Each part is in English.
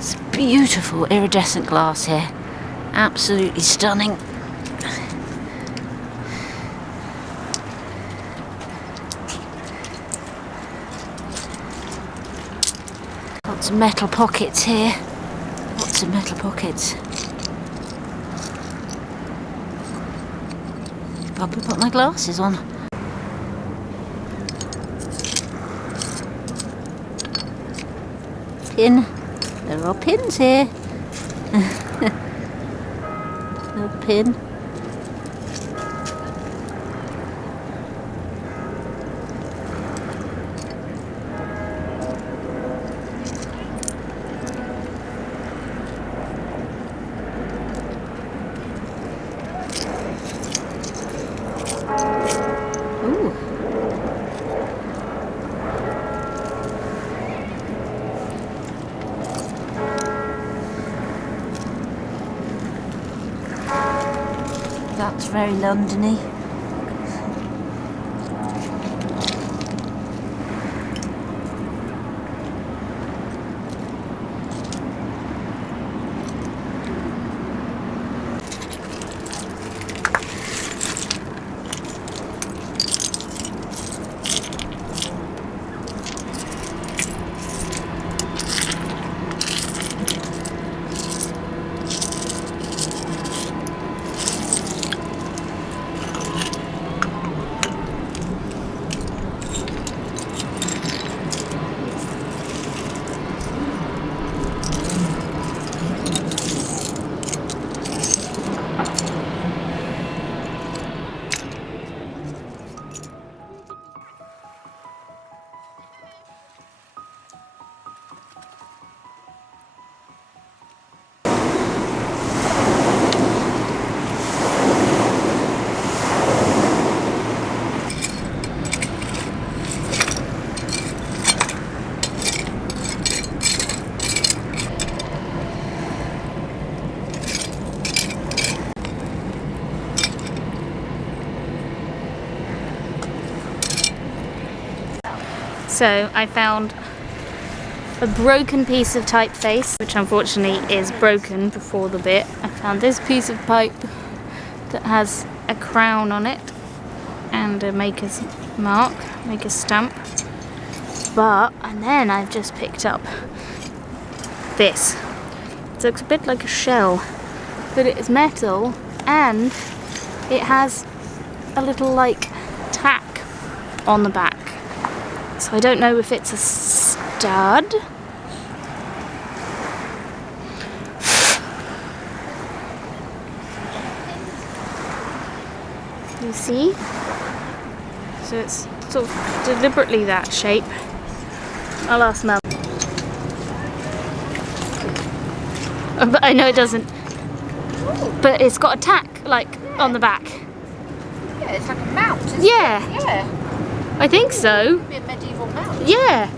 It's beautiful iridescent glass here. Absolutely stunning. Lots of metal pockets here. Lots of metal pockets. Probably put my glasses on. Pin. There are pins here. Little pin. Ooh. That's very Londony. So I found a broken piece of typeface, which unfortunately is broken before the bit. I found this piece of pipe that has a crown on it and a maker's mark, maker's stamp. And then I've just picked up this. It looks a bit like a shell, but it is metal and it has a little like tack on the back. So I don't know if it's a stud. You see? So it's sort of deliberately that shape. I'll ask Mel. But I know it doesn't. But it's got a tack, like, on the back. Yeah, it's like a mount, isn't Yeah. it? Yeah. I think so. Could be a medieval mount. Yeah.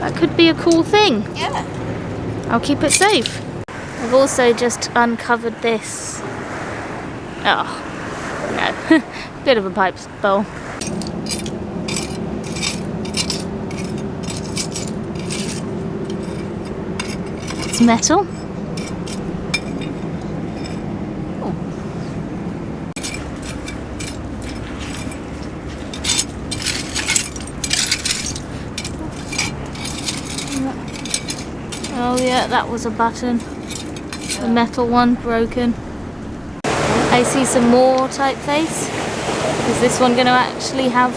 That could be a cool thing. Yeah. I'll keep it safe. I've also just uncovered this. Oh, no. Bit of a pipe bowl. It's metal. Oh yeah, that was a button. The metal one broken. I see some more typeface. Is this one going to actually have...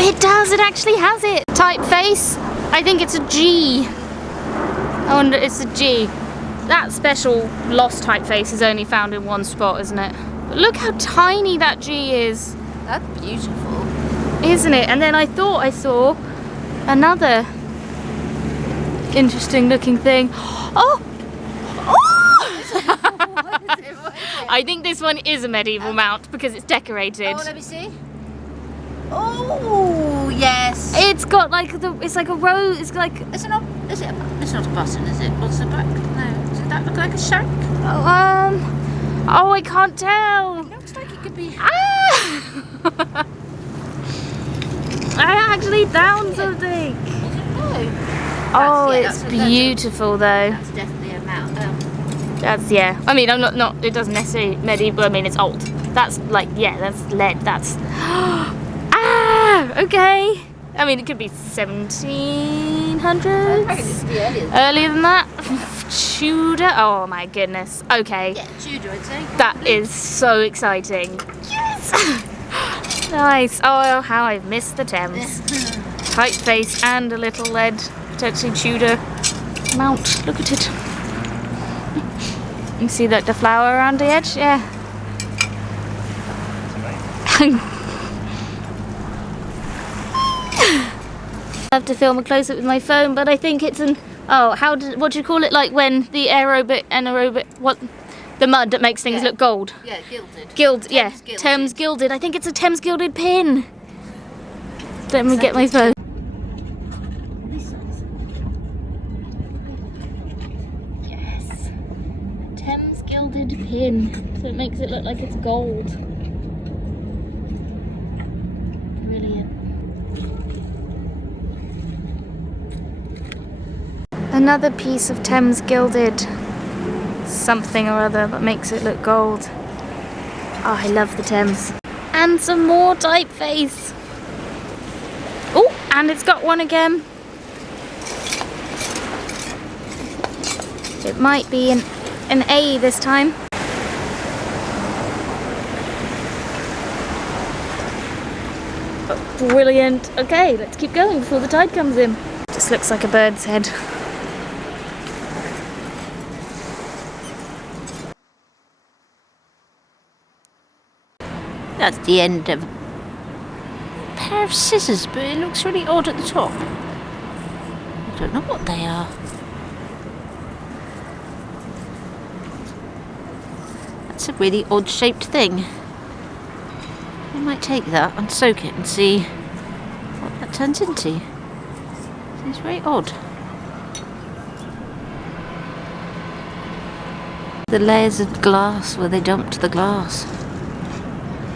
It does, it actually has it! Typeface, I think it's a G. I wonder, it's a G. That special lost typeface is only found in one spot, isn't it? But look how tiny that G is. That's beautiful. Isn't it? And then I thought I saw another interesting looking thing. Oh! What is it? I think this one is a medieval mount because it's decorated. Oh, let me see. Oh, yes. It's got like it's like a rose. It's like It's not a button, is it? What's the back? No. Does that look like a shank? oh, I can't tell. It looks like it could be. Ah! actually found something. Oh, it's beautiful though. That's definitely a mount. That's, yeah. I mean, I'm not. It doesn't necessarily medieval. I mean, it's old. That's like, yeah, that's lead. That's. Ah, okay. I mean, it could be 1700s. Earlier than that. Tudor. Oh my goodness. Okay. Yeah, Tudor, I'd say. That is so exciting. Yes. Nice. Oh, how I've missed the Thames. Typeface and a little lead, potentially Tudor mount. Look at it. You see that the flower around the edge? Yeah. I have to film a close up with my phone, but I think it's an what do you call it? Like when the anaerobic what the mud that makes things look gold. Yeah, gilded. Gilded. Thames gilded. I think it's a Thames gilded pin. Let me get my phone. Yes. Thames gilded pin. So it makes it look like it's gold. Brilliant. Another piece of Thames gilded something or other that makes it look gold. Oh, I love the Thames. And some more typeface. Oh, and it's got one again. It might be an A this time. Oh, brilliant. Okay, let's keep going before the tide comes in. Just looks like a bird's head. That's the end of a pair of scissors, but it looks really odd at the top. I don't know what they are. That's a really odd shaped thing. I might take that and soak it and see what that turns into. It's very odd. The layers of glass where they dumped the glass.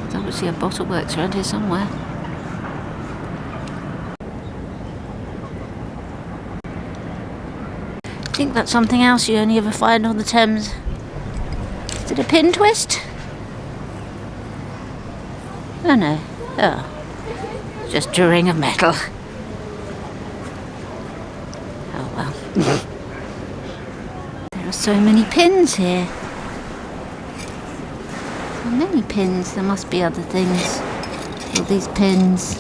There's obviously a bottle works around here somewhere. I think that's something else you only ever find on the Thames. Is it a pin twist? Oh no. Oh. Just a ring of metal. Oh well. There are so many pins here. So many pins. There must be other things. All these pins.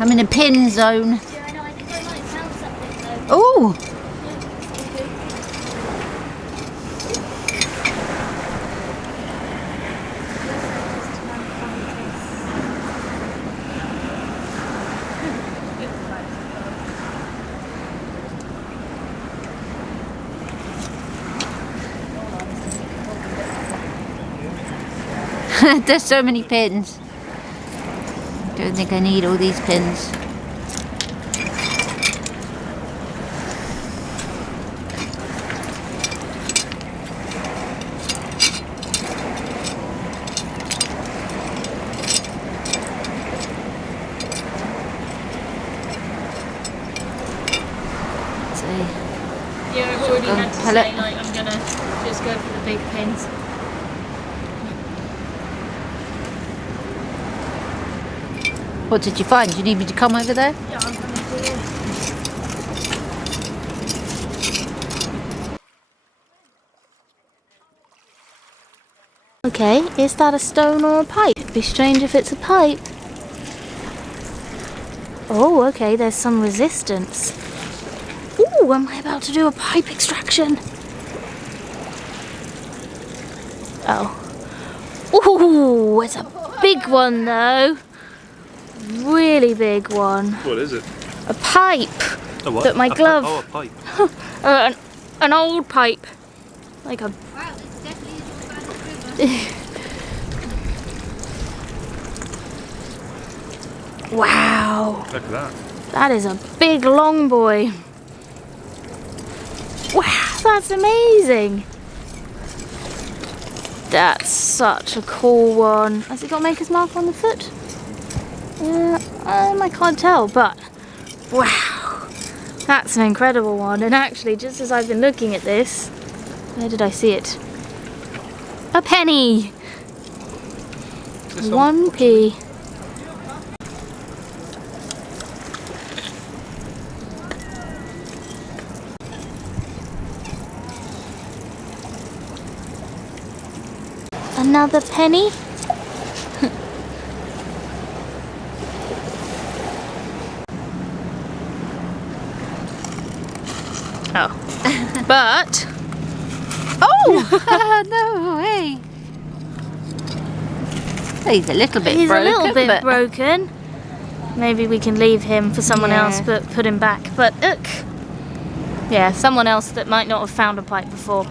I'm in a pin zone. Yeah, I know. I think I might have found something though. Oh! There's so many pins. Don't think I need all these pins. Yeah, I've already had to pellet. say, like, I'm gonna just go for the big pins. What did you find? Do you need me to come over there? Yeah, I'm coming to you. Okay, is that a stone or a pipe? It'd be strange if it's a pipe. Oh, okay, there's some resistance. Ooh, am I about to do a pipe extraction? Oh. Ooh, it's a big one though. Really big one. What is it? A pipe. A what? That my glove. Oh, a pipe. An old pipe. Like a... Wow, it's definitely river. Wow. Look at that. That is a big long boy. Wow, that's amazing. That's such a cool one. Has it got Maker's Mark on the foot? I can't tell, but wow, that's an incredible one. And actually, just as I've been looking at this, where did I see it? A penny! 1p. Another penny? Oh. But... Oh! No way! He's a little bit He's broken. a little bit but... broken. Maybe we can leave him for someone else, but put him back. But look, yeah, someone else that might not have found a pipe before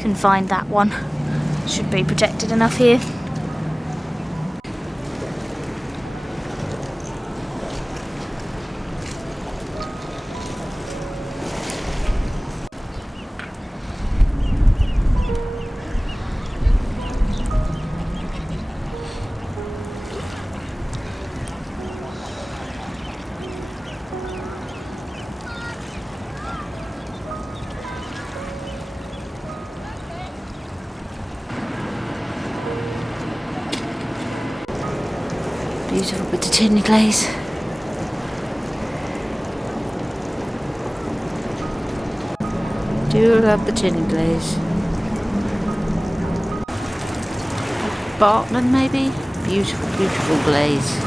can find that one. Should be protected enough here. Beautiful bit of tin glaze. Do love the tin glaze. Bartman maybe? Beautiful, beautiful glaze.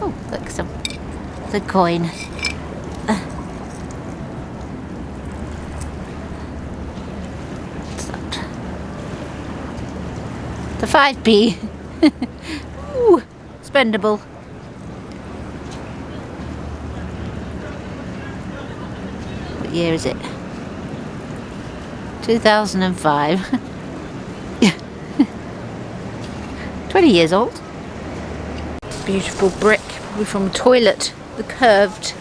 Oh, look, some the coin. What's that? The 5p. Ooh, spendable. What year is it? 2005. 20 years old. Beautiful brick, probably from a toilet, the curved.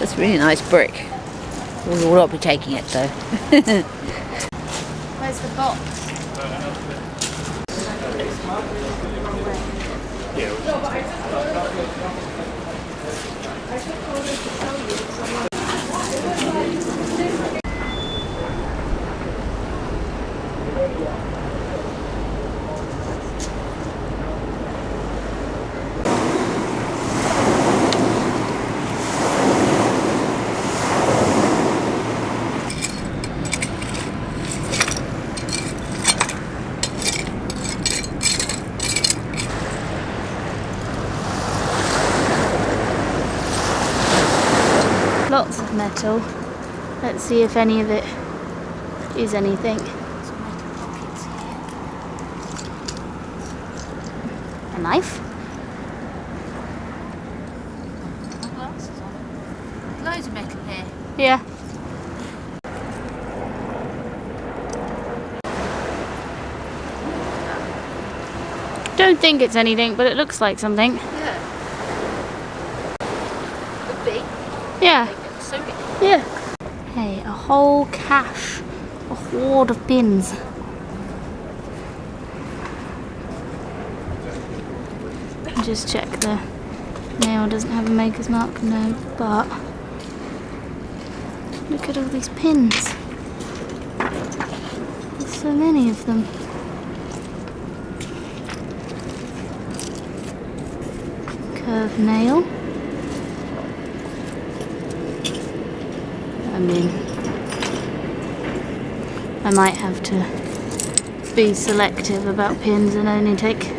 That's a really nice brick. We will not be taking it though. Where's the box? Lots of metal. Let's see if any of it is anything. A knife? Loads of metal here. Yeah. Don't think it's anything, but it looks like something. Yeah. Could be. Yeah. So big. Yeah. Hey, a whole cache. A hoard of pins. Just check the nail doesn't have a maker's mark, no, but look at all these pins. There's so many of them. Curved nail. I mean, I might have to be selective about pins and only take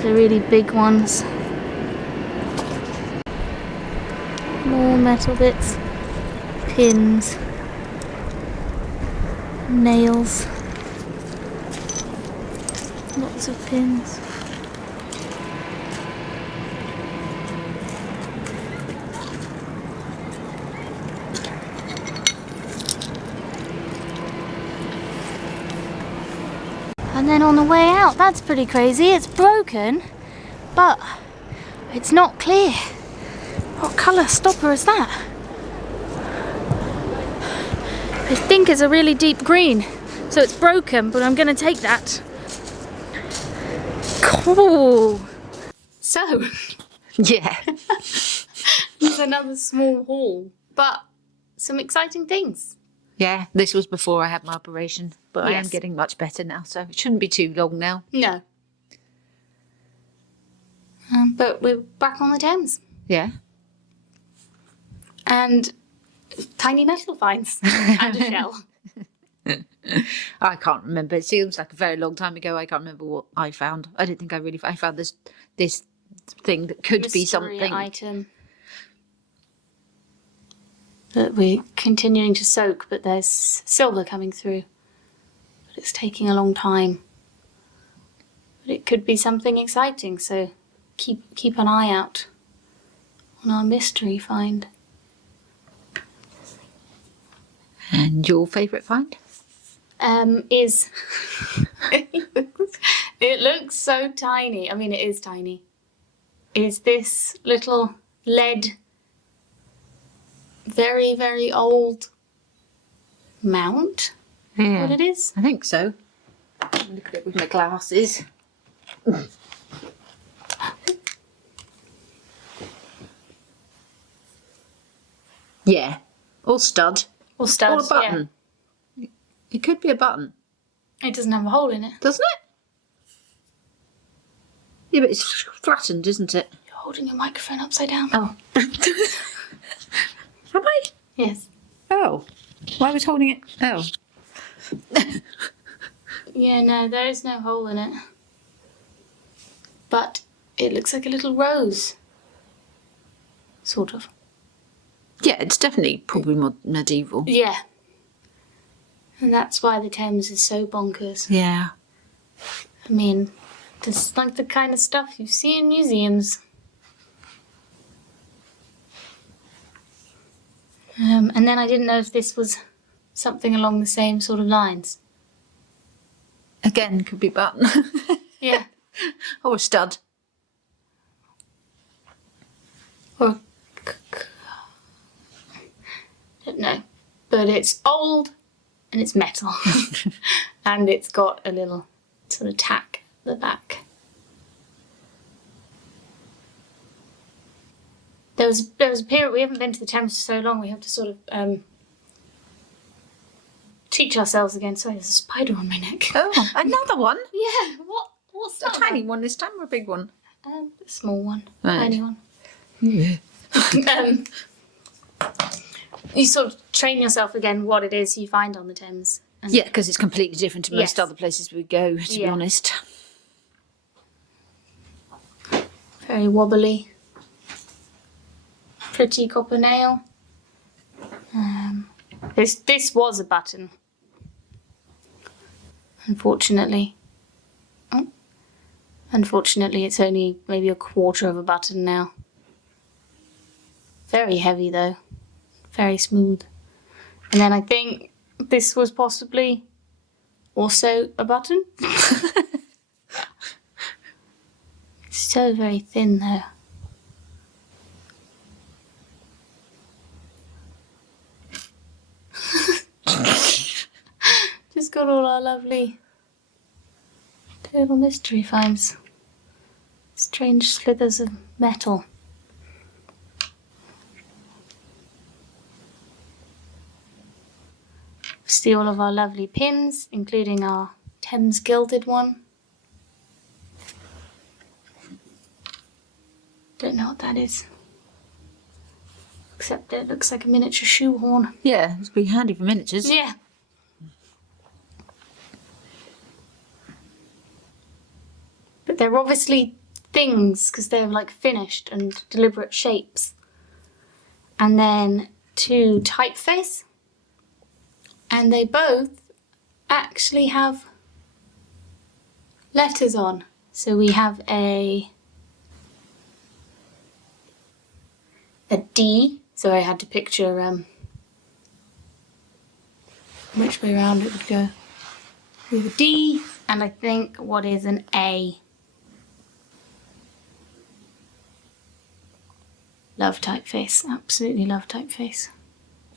the really big ones. More metal bits, pins, nails. Lots of pins. And then on the way out, that's pretty crazy. It's broken, but it's not clear. What colour stopper is that? I think it's a really deep green. So it's broken, but I'm gonna take that. Cool. So, Yeah. it's another small haul, but some exciting things. Yeah, this was before I had my operation, but I am Yes. getting much better now, so it shouldn't be too long now. No. But we're back on the Thames. Yeah. And tiny metal finds and a shell. I can't remember. It seems like a very long time ago. I can't remember what I found. I don't think I found this thing that could be Mystery something. item that we're continuing to soak, but there's silver coming through. But it's taking a long time. But it could be something exciting, so keep an eye out on our mystery find. And your favourite find? Is it looks so tiny. I mean, it is tiny. Is this little lead, very, very old mount? Yeah. What it is? I think so. Look at it with my glasses. Yeah. Or stud. Or stud? Or a button. Yeah. It could be a button. It doesn't have a hole in it. Doesn't it? Yeah, but it's flattened, isn't it? You're holding your microphone upside down. Oh. Am I? Yes. Oh. Well, I was holding it. Oh. Yeah, no, there is no hole in it. But it looks like a little rose. Sort of. Yeah, it's definitely probably medieval. Yeah. And that's why the Thames is so bonkers. Yeah. I mean, it's like the kind of stuff you see in museums. And then I didn't know if this was something along the same sort of lines. Again, could be button. Yeah. Or a stud. Or don't know. But it's old and it's metal. And it's got a little sort of tack at the back. There was a period, we haven't been to the Thames for so long, we have to sort of teach ourselves again. Sorry, there's a spider on my neck. Oh, another one? Yeah, what's A that? tiny one this time or a big one? A small one, Right. tiny one. Yeah. You sort of train yourself again what it is you find on the Thames. And Yeah, because it's completely different to most Yes. other places we go, to be Yeah. honest. very wobbly. Pretty copper nail. This was a button. Unfortunately. Oh. Unfortunately, it's only maybe a quarter of a button now. Very heavy though. Very smooth. And then I think this was possibly also a button. It's so very thin though. Just got all our lovely little mystery finds. Strange slithers of metal. See all of our lovely pins, including our Thames gilded one. Don't know what that is. Except it looks like a miniature shoehorn. Yeah, it's pretty handy for miniatures. Yeah. But they're obviously things because they're like finished and deliberate shapes. And then to typeface. And they both actually have letters on. So we have a D. So I had to picture which way around it would go. We have a D, and I think what is an A. Love typeface. Absolutely love typeface.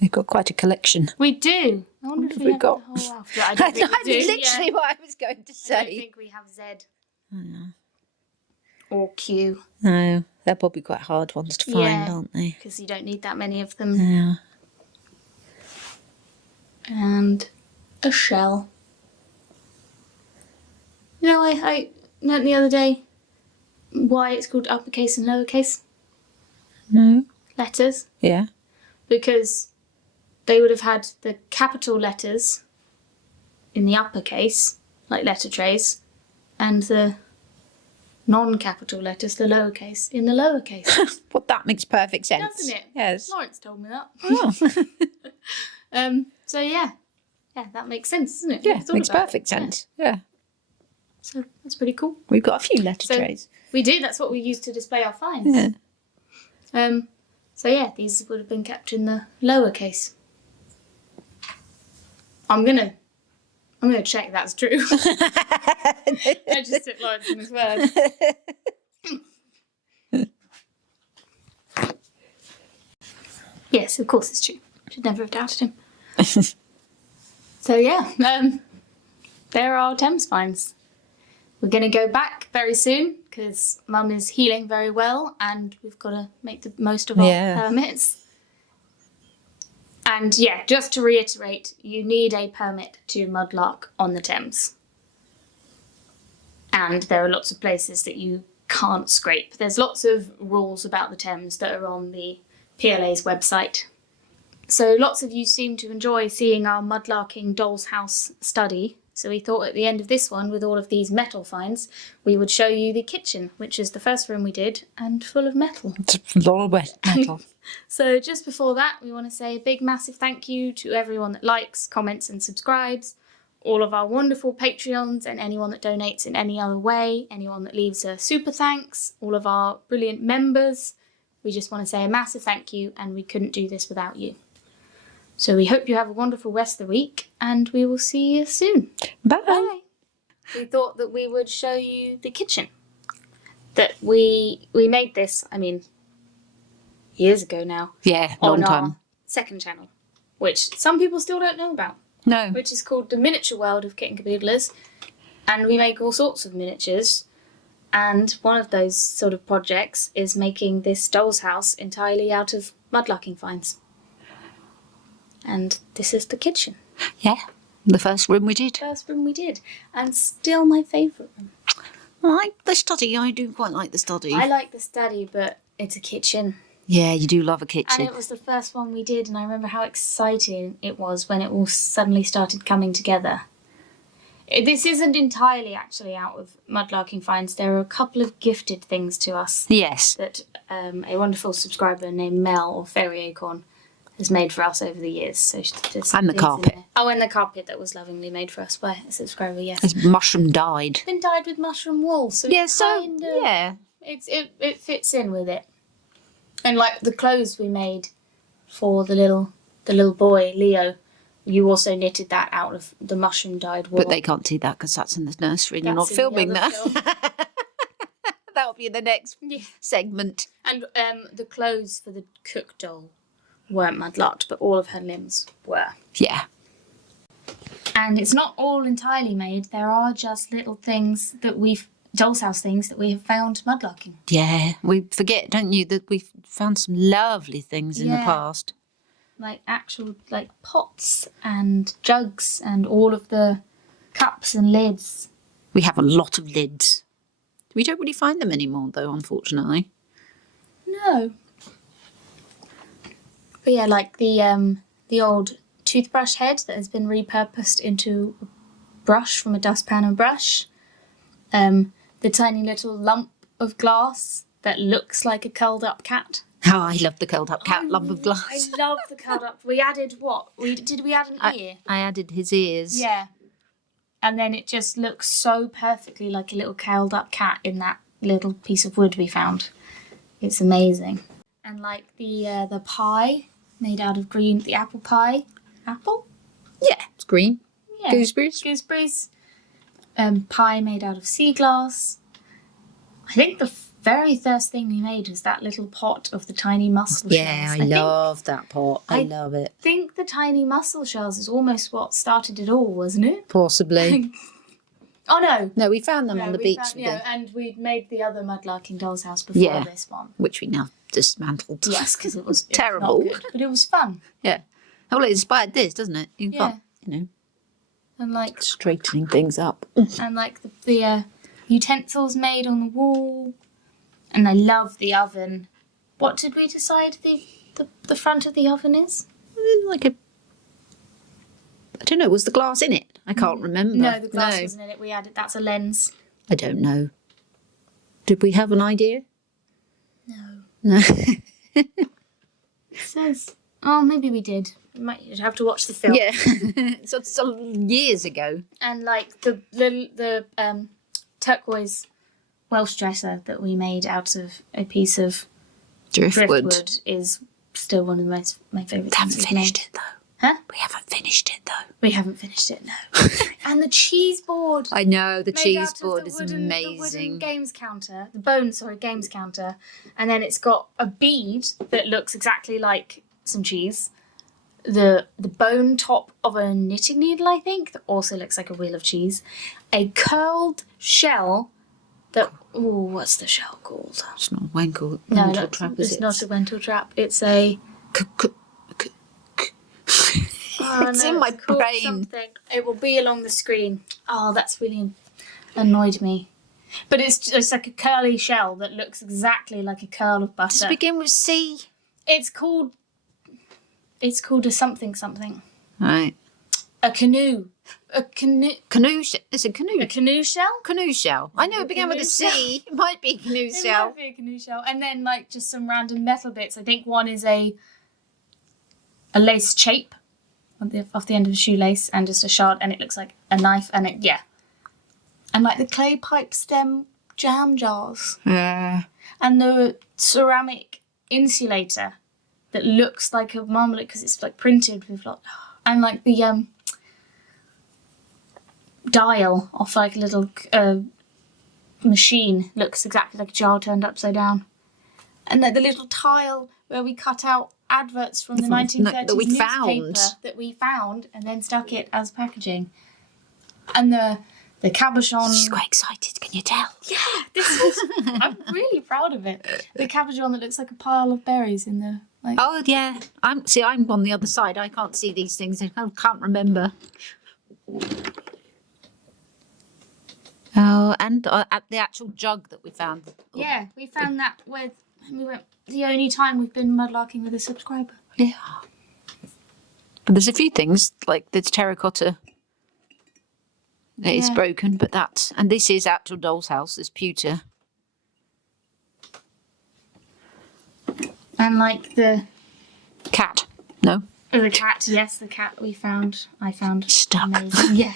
We've got quite a collection. We do. I wonder if we have the whole alphabet. I don't think we do. Literally what I was going to say. I don't think we have Z. Or Q. No, they're probably quite hard ones to find, aren't they? Because you don't need that many of them. Yeah. And a shell. You know, I learnt the other day why it's called uppercase and lowercase No. letters. Yeah. Because they would have had the capital letters in the uppercase, like letter trays, and the non-capital letters, the lowercase, in the lowercase. Well, that makes perfect sense. Doesn't it? Yes. Lawrence told me that. Oh. So yeah, that makes sense, doesn't it? Yeah, makes perfect sense. Yeah. So that's pretty cool. We've got a few letter trays. We do. That's what we use to display our finds. Yeah. So yeah, these would have been kept in the lowercase. I'm gonna check that's true. I just took Lawrence in his word. Yes, of course it's true. Should never have doubted him. So yeah, there are our Thames finds. We're going to go back very soon because Mum is healing very well and we've got to make the most of our permits. And yeah, just to reiterate, you need a permit to mudlark on the Thames. And there are lots of places that you can't scrape. There's lots of rules about the Thames that are on the PLA's website. So lots of you seem to enjoy seeing our mudlarking doll's house study. So we thought at the end of this one, with all of these metal finds, we would show you the kitchen, which is the first room we did, and full of metal. It's a lot of metal. So just before that, we want to say a big massive thank you to everyone that likes, comments and subscribes, all of our wonderful Patreons and anyone that donates in any other way, anyone that leaves a super thanks, all of our brilliant members. We just want to say a massive thank you, and we couldn't do this without you. So we hope you have a wonderful rest of the week, and we will see you soon. Bye. Bye. We thought that we would show you the kitchen. That we made this, years ago now. Yeah, long time. Our second channel, which some people still don't know about. No. Which is called The Miniature World of Kit and Caboodlers. And we make all sorts of miniatures. And one of those sort of projects is making this doll's house entirely out of mudlarking finds. And this is the kitchen. Yeah, the first room we did. First room we did. And still my favourite room. I like the study. I do quite like the study. I like the study, but it's a kitchen. Yeah, you do love a kitchen. And it was the first one we did, and I remember how exciting it was when it all suddenly started coming together. This isn't entirely actually out of mudlarking finds. There are a couple of gifted things to us. Yes. That a wonderful subscriber named Mel, or Fairy Acorn, has made for us over the years. So and the carpet. Oh, and the carpet that was lovingly made for us by a subscriber, yes. It's mushroom dyed. It's been dyed with mushroom wool, so it fits in with it. And like the clothes we made for the little boy, Leo, you also knitted that out of the mushroom dyed wool. But they can't see that because that's in the nursery and you're not filming that. That'll be in the next segment. And the clothes for the cook doll weren't mudlarked, but all of her limbs were. Yeah. And it's not all entirely made. There are just little things that doll's house things that we have found mudlarking. Yeah, we forget, don't you, that we've found some lovely things in the past. Like actual pots and jugs and all of the cups and lids. We have a lot of lids. We don't really find them anymore though, unfortunately. No. But yeah, like the old toothbrush head that has been repurposed into a brush from a dustpan and brush. The tiny little lump of glass that looks like a curled up cat. Oh, I love the curled up cat lump of glass. I love the curled up. We added what? Did we add an ear? I added his ears. Yeah. And then it just looks so perfectly like a little curled up cat in that little piece of wood we found. It's amazing. And like the pie made out of green, the apple pie. Apple? Yeah, it's green. Yeah. Gooseberries. Gooseberries. Pie made out of sea glass. I think the very first thing we made was that little pot of the tiny mussel Yeah, shells. I love that pot. I love it. I think the tiny mussel shells is almost what started it all, wasn't it? Possibly. Oh no. No, we found them on the beach. Yeah, and we'd made the other Mudlarking Doll's house before this one. Which we now dismantled. Yes, because it was terrible. Not good, but it was fun. Yeah. Well, it inspired this, doesn't it? You can't, And like straightening things up. And like the utensils made on the wall. And I love the oven. What did we decide the front of the oven is? Like a... I don't know, was the glass in it? I can't remember. No, the glass wasn't in it. We added, that's a lens. I don't know. Did we have an idea? No. It says, oh, maybe we did. We might have to watch the film. Yeah. so years ago. And like the turquoise Welsh dresser that we made out of a piece of driftwood is still one of my favourite things. We haven't finished it though. Huh? We haven't finished it though. We haven't finished it, no. And the cheese board. I know, the made cheese out of board the is wooden, amazing. The wooden games counter. Games counter. And then it's got a bead that looks exactly like some cheese. The bone top of a knitting needle, I think, that also looks like a wheel of cheese. A curled shell that... Oh, what's the shell called? It's not a Wenkel trap, is it? It's not a Wentel trap. It's a... It's in my brain. Something. It will be along the screen. Oh, that's really annoyed me. But it's just like a curly shell that looks exactly like a curl of butter. Does it begin with C? It's called a something. Right. A canoe. A canoe. It's a canoe. A canoe shell? Canoe shell. I know it began with a C. It might be a canoe shell. It might be a canoe shell. And then like just some random metal bits. I think one is a lace chape off the end of a shoelace and just a shard, and it looks like a knife, and and like the clay pipe stem jam jars. Yeah. And the ceramic insulator that looks like a marmalade because it's like printed with like, and like the dial off like a little machine looks exactly like a jar turned upside down, and like the little tile where we cut out adverts from the 1930s newspaper that we found and then stuck it as packaging, and the cabochon. She's quite excited, can you tell? Yeah, I'm really proud of it. The cabochon that looks like a pile of berries in the like. Oh yeah, I'm on the other side. I can't see these things. I can't remember. Oh, and at the actual jug that we found. Yeah, we found that when we went. The only time we've been mudlarking with a subscriber. Yeah. But there's a few things like this terracotta that is broken, but and this is actual Doll's house. This pewter. And like the cat. No. The cat. Yes, the cat I found stuck. Amazing. Yeah.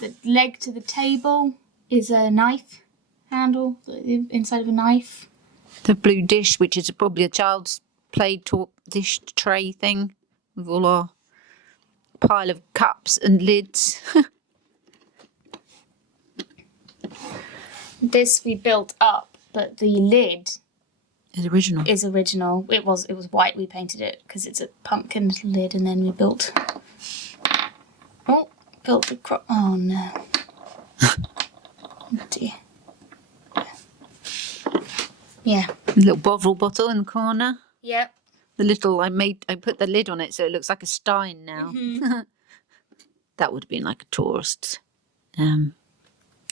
The leg to the table is a knife handle inside of a knife. The blue dish, which is probably a child's play dish tray thing with all our pile of cups and lids. This we built up, but the lid is original. It was white. We painted it because it's a pumpkin little lid, and then we built the crop. Oh no! Oh dear. Yeah. A little bottle in the corner. Yep. The little I put the lid on it so it looks like a stein now. Mm-hmm. That would have been like a tourist. And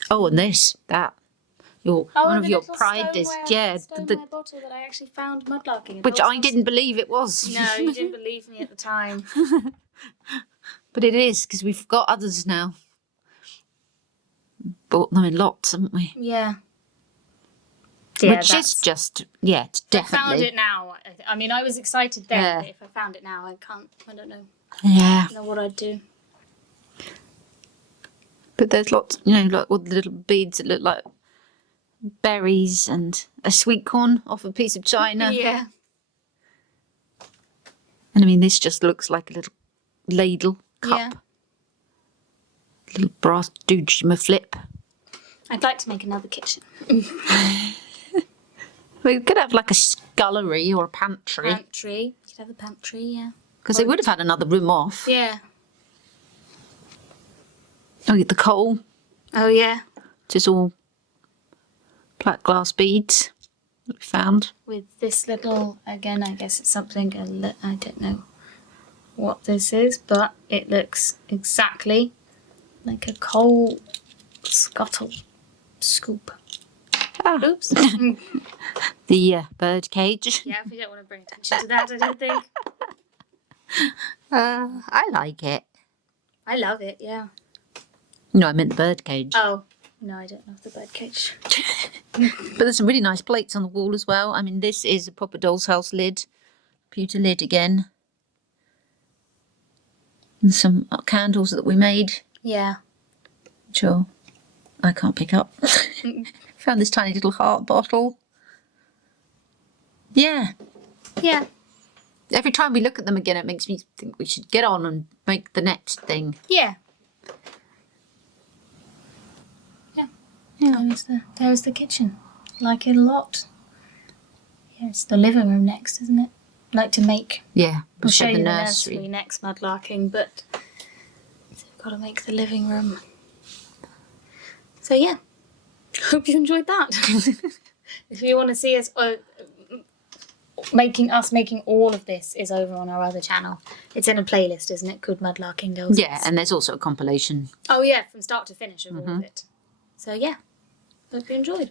this one of your pride discs, the bottle that I actually found mudlarking, which I didn't believe it was. No, you didn't believe me at the time. But it is because we've got others now. Bought them in lots, haven't we? Yeah. Which is just, it's definitely. I found it now. I mean, I was excited then, but if I found it now, I don't know. Yeah. I don't know what I'd do. But there's lots, you know, like all the little beads that look like berries and a sweet corn off a piece of china. Yeah. And I mean, this just looks like a little ladle cup. Yeah. Little brass dudgeon flip. I'd like to make another kitchen. We could have like a scullery or a pantry. Pantry. You could have a pantry, yeah. Because they would have had another room off. Yeah. Oh, the coal. Oh, yeah. Just all black glass beads that we found. With this little, again, I guess it's something, I don't know what this is, but it looks exactly like a coal scuttle scoop. Ah. Oops. The bird cage. Yeah, we don't want to bring attention to that, I don't think. I like it. I love it, yeah. No, I meant the bird cage. Oh, no, I don't love the bird cage. But there's some really nice plates on the wall as well. I mean, this is a proper Dollhouse lid. Pewter lid again. And some candles that we made. Yeah. Which I can't pick up. Found this tiny little heart bottle. Yeah. Yeah. Every time we look at them again, it makes me think we should get on and make the next thing. Yeah. Yeah. Yeah. There's the kitchen. Like it a lot. Yeah, it's the living room next, isn't it? Like to make. Yeah. We'll show you the nursery next mudlarking, but so we've got to make the living room. So yeah. Hope you enjoyed that. If you want to see us making all of this, is over on our other channel. It's in a playlist, isn't it? Called Mudlarking Dolls. Yeah, and there's also a compilation. Oh yeah, from start to finish of all of it. So yeah. Hope you enjoyed.